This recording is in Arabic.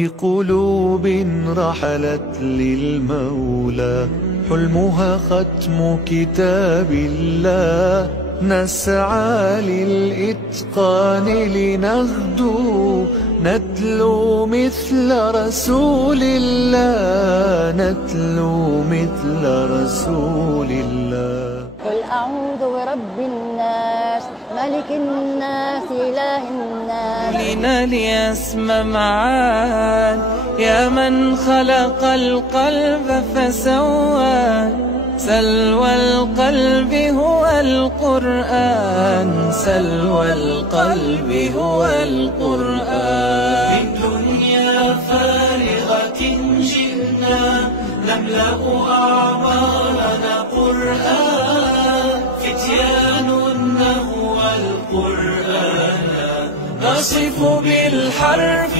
بقلوب رحلت للمولى، حلمها ختم كتاب الله. نسعى للإتقان لنغدو، نتلو مثل رسول الله، نتلو مثل رسول الله. قل أعوذ برب الناس ملك الناس إله الناس. لنا ليسمى معان يا من خلق القلب فسوى، سلوى القلب هو القرآن، سلوى القلب هو القرآن. في الدنيا فارغة جئنا نملأ أعمارنا قرآن، فتيان نهوى القرآن، نصف بالحرف